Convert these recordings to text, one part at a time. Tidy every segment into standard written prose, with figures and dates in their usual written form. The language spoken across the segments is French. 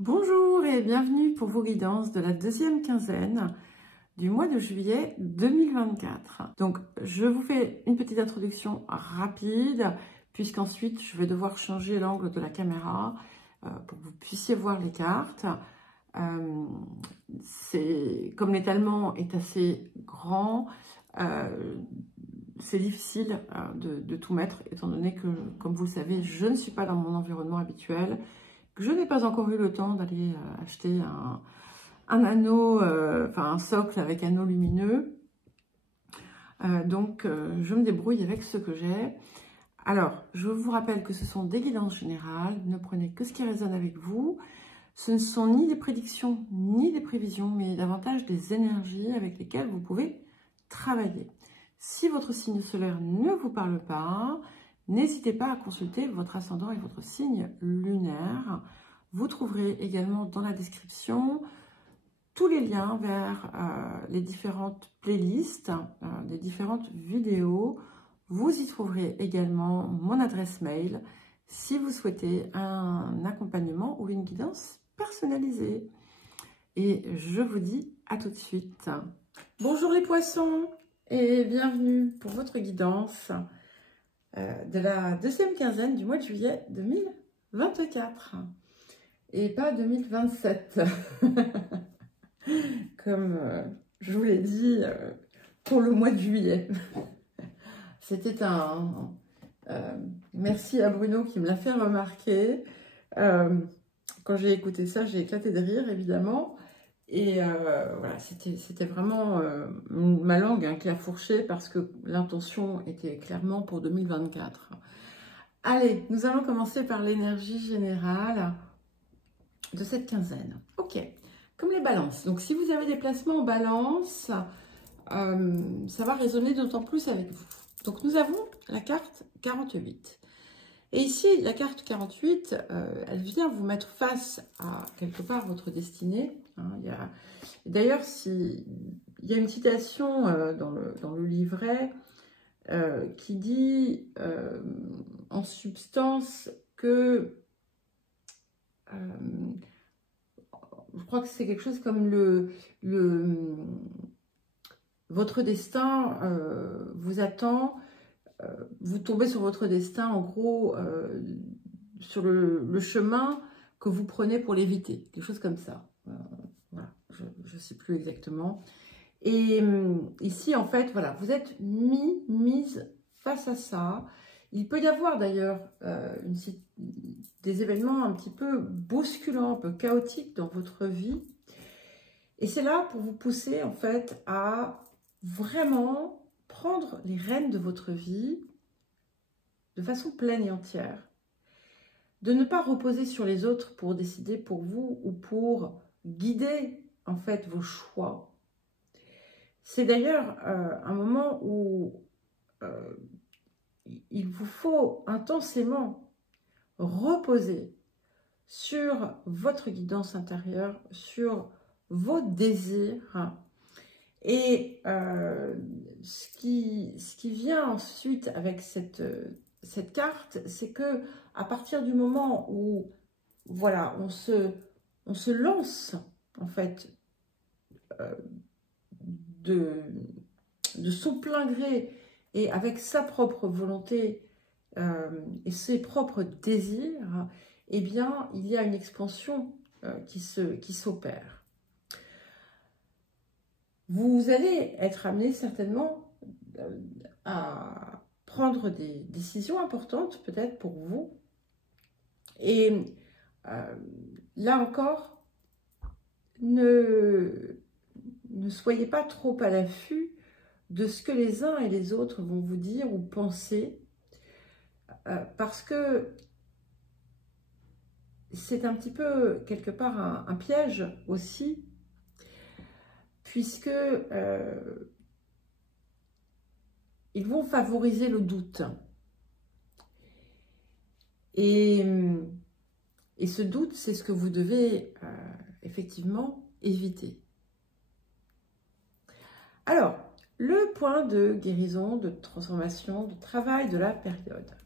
Bonjour et bienvenue pour vos guidances de la deuxième quinzaine du mois de juillet 2024. Donc, je vous fais une petite introduction rapide, puisqu'ensuite, je vais devoir changer l'angle de la caméra pour que vous puissiez voir les cartes. Comme l'étalement est assez grand, c'est difficile de tout mettre, étant donné que, comme vous le savez, je ne suis pas dans mon environnement habituel. Je n'ai pas encore eu le temps d'aller acheter un anneau, un socle avec anneau lumineux. Donc, je me débrouille avec ce que j'ai. Alors, je vous rappelle que ce sont des guidances générales. Ne prenez que ce qui résonne avec vous. Ce ne sont ni des prédictions, ni des prévisions, mais davantage des énergies avec lesquelles vous pouvez travailler. Si votre signe solaire ne vous parle pas, n'hésitez pas à consulter votre ascendant et votre signe lunaire. Vous trouverez également dans la description tous les liens vers les différentes playlists, les différentes vidéos. Vous y trouverez également mon adresse mail si vous souhaitez un accompagnement ou une guidance personnalisée. Et je vous dis à tout de suite. Bonjour les poissons et bienvenue pour votre guidance de la deuxième quinzaine du mois de juillet 2024 et pas 2027 comme je vous l'ai dit pour le mois de juillet. C'était merci à Bruno qui me l'a fait remarquer. Quand j'ai écouté ça, j'ai éclaté de rire évidemment. Et voilà, c'était vraiment ma langue clair-fourchée parce que l'intention était clairement pour 2024. Allez, nous allons commencer par l'énergie générale de cette quinzaine. Ok, comme les balances. Donc, si vous avez des placements en balance, ça va résonner d'autant plus avec vous. Donc, nous avons la carte 48. Et ici, la carte 48, elle vient vous mettre face à quelque part votre destinée. D'ailleurs, il y a une citation dans le livret qui dit en substance que je crois que c'est quelque chose comme votre destin vous attend. Vous tombez sur votre destin, en gros, sur le chemin que vous prenez pour l'éviter. Quelque chose comme ça. Voilà, je ne sais plus exactement. Et ici, en fait, voilà, vous êtes mise face à ça. Il peut y avoir d'ailleurs des événements un petit peu bousculants, un peu chaotiques dans votre vie. Et c'est là pour vous pousser, en fait, à vraiment prendre les rênes de votre vie de façon pleine et entière. De ne pas reposer sur les autres pour décider pour vous ou pour guider en fait vos choix. C'est d'ailleurs un moment où il vous faut intensément reposer sur votre guidance intérieure, sur vos désirs. Et ce qui vient ensuite avec cette carte, c'est que à partir du moment où voilà, on se lance en fait de son plein gré et avec sa propre volonté et ses propres désirs, eh bien, il y a une expansion qui s'opère. Vous allez être amené certainement à prendre des décisions importantes, peut-être pour vous. Et là encore, ne soyez pas trop à l'affût de ce que les uns et les autres vont vous dire ou penser, parce que c'est un petit peu, quelque part, un piège aussi, puisque ils vont favoriser le doute. Et ce doute, c'est ce que vous devez effectivement éviter. Alors, le point de guérison, de transformation, de travail de la période.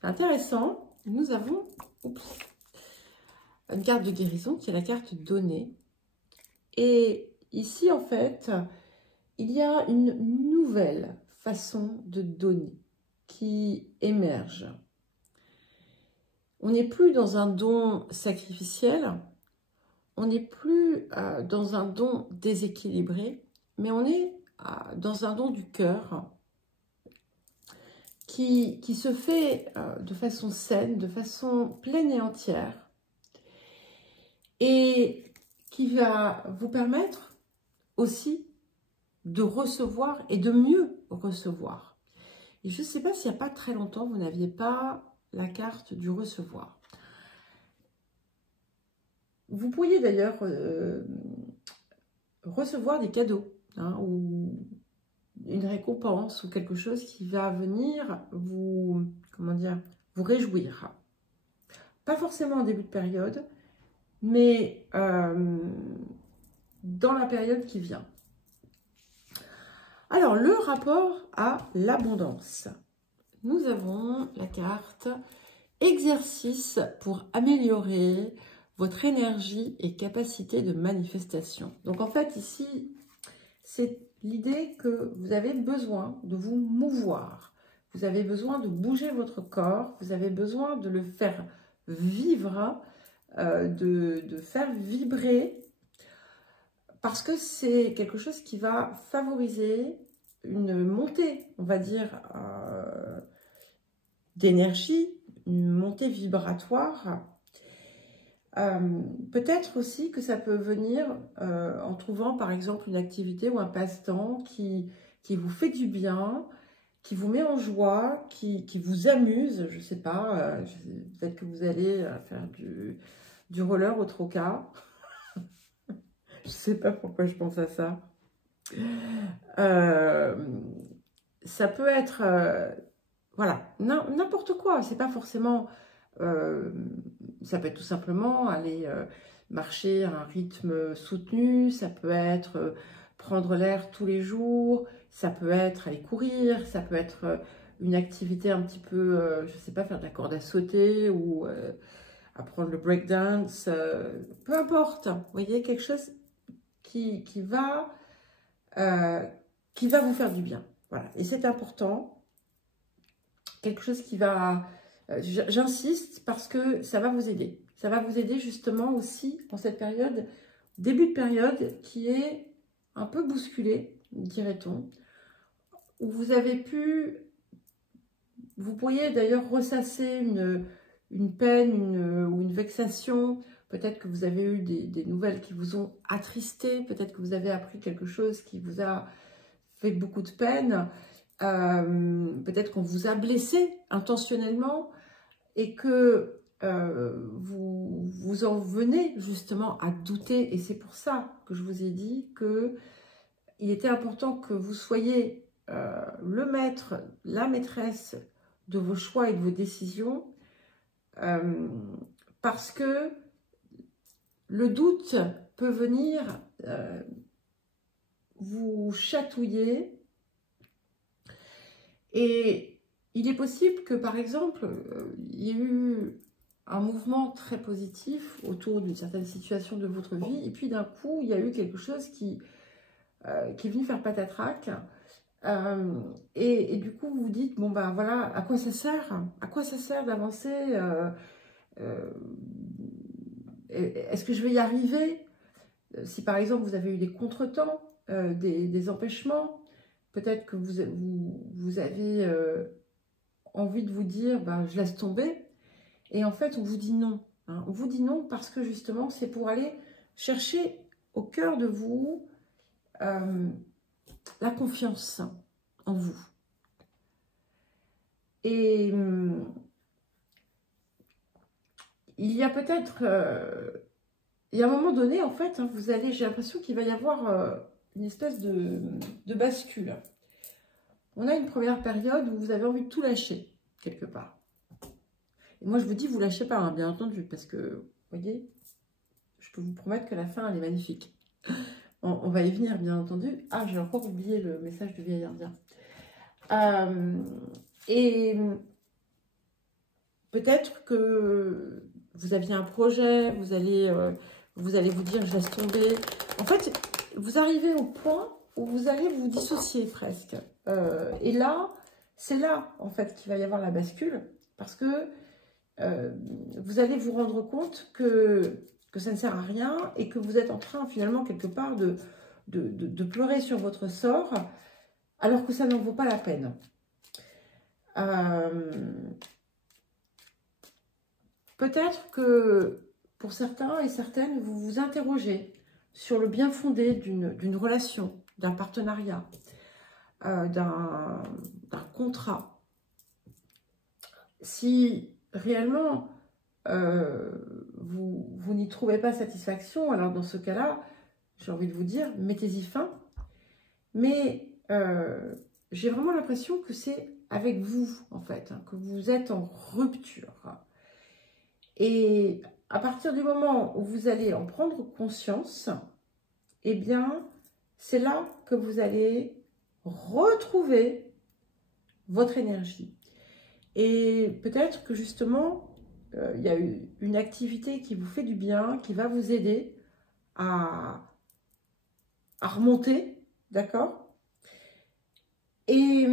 C'est intéressant, nous avons une carte de guérison qui est la carte donnée. Et ici, en fait, il y a une nouvelle façon de donner qui émerge. On n'est plus dans un don sacrificiel, on n'est plus dans un don déséquilibré, mais on est dans un don du cœur qui se fait de façon saine, de façon pleine et entière, et qui va vous permettre aussi de recevoir et de mieux recevoir. Et je ne sais pas s'il n'y a pas très longtemps, vous n'aviez pas la carte du recevoir. Vous pourriez d'ailleurs recevoir des cadeaux, hein, ou une récompense, ou quelque chose qui va venir vous, comment dire, vous réjouir. Pas forcément en début de période, mais dans la période qui vient. Alors, le rapport à l'abondance. Nous avons la carte exercice pour améliorer votre énergie et capacité de manifestation. Donc, en fait, ici, c'est l'idée que vous avez besoin de vous mouvoir. Vous avez besoin de bouger votre corps. Vous avez besoin de le faire vivre, de faire vibrer, parce que c'est quelque chose qui va favoriser une montée, on va dire, d'énergie, une montée vibratoire. Peut-être aussi que ça peut venir en trouvant par exemple une activité ou un passe-temps qui vous fait du bien, qui vous met en joie, qui vous amuse, je ne sais pas, peut-être que vous allez faire du roller au Troca. Je ne sais pas pourquoi je pense à ça. Ça peut être, voilà, n'importe quoi. C'est pas forcément, ça peut être tout simplement aller marcher à un rythme soutenu. Ça peut être prendre l'air tous les jours. Ça peut être aller courir. Ça peut être une activité un petit peu, je ne sais pas, faire de la corde à sauter ou apprendre le breakdance. Peu importe. Vous voyez, quelque chose qui va vous faire du bien. Voilà. Et c'est important. Quelque chose qui va... j'insiste parce que ça va vous aider. Ça va vous aider justement aussi en cette période, début de période, qui est un peu bousculée, dirait-on, où vous avez pu... Vous pourriez d'ailleurs ressasser une peine ou une vexation. Peut-être que vous avez eu des nouvelles qui vous ont attristé. Peut-être que vous avez appris quelque chose qui vous a fait beaucoup de peine. Peut-être qu'on vous a blessé intentionnellement et que vous en venez justement à douter. Et c'est pour ça que je vous ai dit qu'il était important que vous soyez le maître, la maîtresse de vos choix et de vos décisions, parce que le doute peut venir vous chatouiller. Et il est possible que, par exemple, il y ait eu un mouvement très positif autour d'une certaine situation de votre vie, et puis d'un coup, il y a eu quelque chose qui est venu faire patatrac, et du coup, vous vous dites, bon ben voilà, à quoi ça sert? À quoi ça sert d'avancer? Est-ce que je vais y arriver? Si par exemple, vous avez eu des contretemps, des empêchements, peut-être que vous avez envie de vous dire, ben, je laisse tomber. Et en fait, on vous dit non. Hein. On vous dit non parce que justement, c'est pour aller chercher au cœur de vous la confiance en vous. Et il y a peut-être... il y a un moment donné, en fait, hein, j'ai l'impression qu'il va y avoir une espèce de bascule. On a une première période où vous avez envie de tout lâcher, quelque part. Et moi, je vous dis, vous lâchez pas, hein, bien entendu, parce que, vous voyez, je peux vous promettre que la fin, elle est magnifique. On va y venir, bien entendu. Ah, j'ai encore oublié le message du vieil indien. Et peut-être que vous aviez un projet, vous allez vous dire je laisse tomber. En fait, vous arrivez au point où vous allez vous dissocier presque. Et là, c'est là en fait qu'il va y avoir la bascule, parce que vous allez vous rendre compte que ça ne sert à rien et que vous êtes en train finalement quelque part de pleurer sur votre sort, alors que ça n'en vaut pas la peine. Peut-être que pour certains et certaines, vous vous interrogez sur le bien fondé d'une relation, d'un partenariat, d'un contrat. Si réellement vous n'y trouvez pas satisfaction, alors dans ce cas-là, j'ai envie de vous dire, mettez-y fin. Mais j'ai vraiment l'impression que c'est avec vous, en fait, hein, que vous êtes en rupture. Et à partir du moment où vous allez en prendre conscience, eh bien, c'est là que vous allez retrouver votre énergie. Et peut-être que justement, il y a une activité qui vous fait du bien, qui va vous aider à remonter, d'accord? Et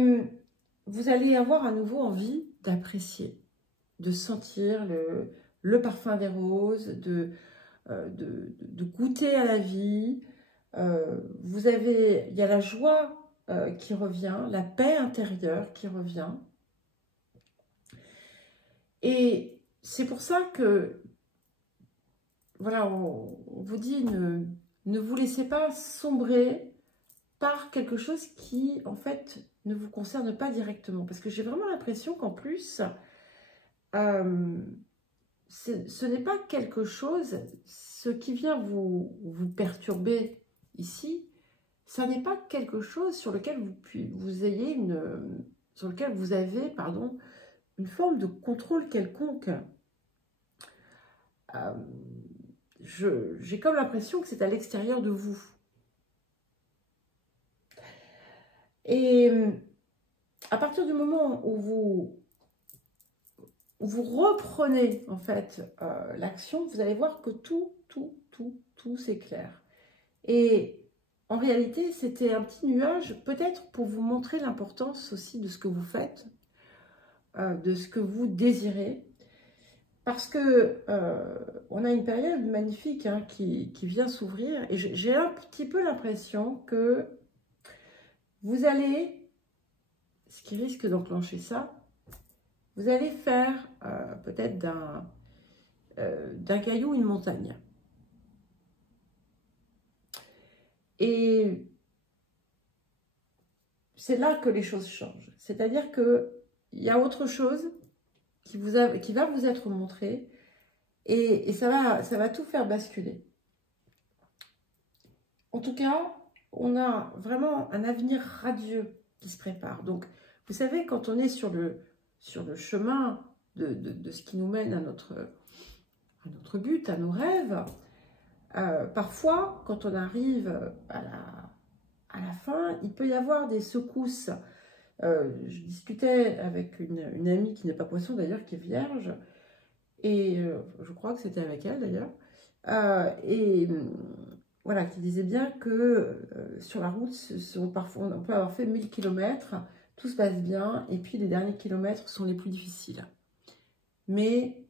vous allez avoir à nouveau envie d'apprécier, de sentir le parfum des roses, de goûter à la vie. Il y a la joie qui revient, la paix intérieure qui revient. Et c'est pour ça que, voilà, on vous dit, ne vous laissez pas sombrer par quelque chose qui, en fait, ne vous concerne pas directement. Parce que j'ai vraiment l'impression qu'en plus, ce n'est pas quelque chose, ce qui vient vous perturber ici, ça n'est pas quelque chose sur lequel vous ayez sur lequel vous avez, pardon, une forme de contrôle quelconque. J'ai comme l'impression que c'est à l'extérieur de vous. Et à partir du moment où vous reprenez en fait l'action, vous allez voir que tout s'éclaire. Et en réalité, c'était un petit nuage, peut-être pour vous montrer l'importance aussi de ce que vous faites, de ce que vous désirez. Parce que on a une période magnifique hein, qui vient s'ouvrir. Et j'ai un petit peu l'impression que vous allez, ce qui risque d'enclencher ça, vous allez faire peut-être d'un caillou une montagne. Et c'est là que les choses changent. C'est-à-dire qu'il y a autre chose qui va vous être montré et ça va tout faire basculer. En tout cas, on a vraiment un avenir radieux qui se prépare. Donc, vous savez, quand on est sur le chemin de ce qui nous mène à notre but, à nos rêves, parfois, quand on arrive à la fin, il peut y avoir des secousses. Je discutais avec une amie qui n'est pas poisson d'ailleurs, qui est vierge, et je crois que c'était avec elle d'ailleurs, voilà, qui disait bien que sur la route, parfois, on peut avoir fait 1000 km, tout se passe bien, et puis les derniers kilomètres sont les plus difficiles. Mais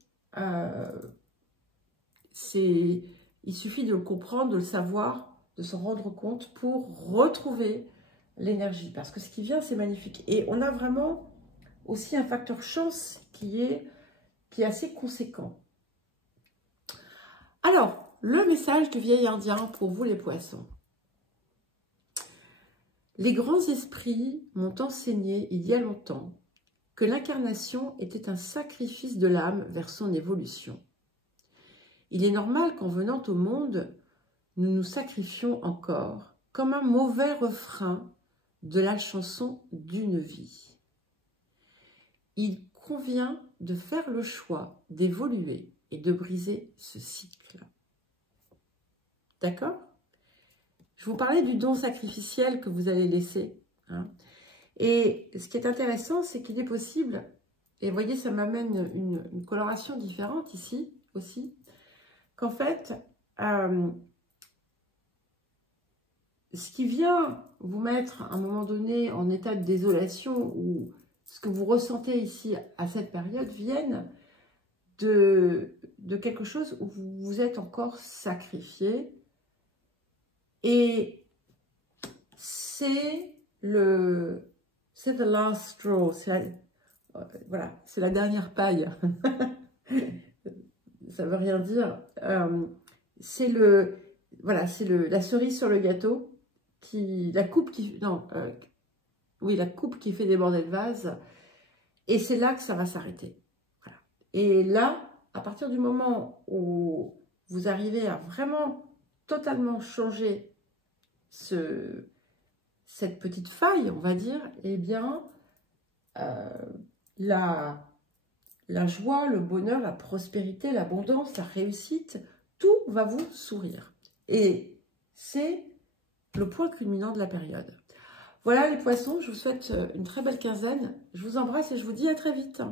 il suffit de le comprendre, de le savoir, de s'en rendre compte pour retrouver l'énergie. Parce que ce qui vient, c'est magnifique. Et on a vraiment aussi un facteur chance qui est assez conséquent. Alors, le message du vieil indien pour vous les poissons. Les grands esprits m'ont enseigné il y a longtemps que l'incarnation était un sacrifice de l'âme vers son évolution. Il est normal qu'en venant au monde, nous nous sacrifions encore, comme un mauvais refrain de la chanson d'une vie. Il convient de faire le choix d'évoluer et de briser ce cycle. D'accord? Je vous parlais du don sacrificiel que vous allez laisser. Hein. Et ce qui est intéressant, c'est qu'il est possible, et vous voyez, ça m'amène une coloration différente ici, aussi, qu'en fait, ce qui vient vous mettre à un moment donné en état de désolation, ou ce que vous ressentez ici à cette période, viennent de quelque chose où vous vous êtes encore sacrifié. Et c'est the last straw, voilà, c'est la dernière paille. Ça veut rien dire. C'est voilà, c'est la cerise sur le gâteau, la coupe qui fait déborder le vase. Et c'est là que ça va s'arrêter. Voilà. Et là, à partir du moment où vous arrivez à vraiment totalement changer cette petite faille, on va dire, eh bien, la joie, le bonheur, la prospérité, l'abondance, la réussite, tout va vous sourire. Et c'est le point culminant de la période. Voilà les poissons, je vous souhaite une très belle quinzaine. Je vous embrasse et je vous dis à très vite.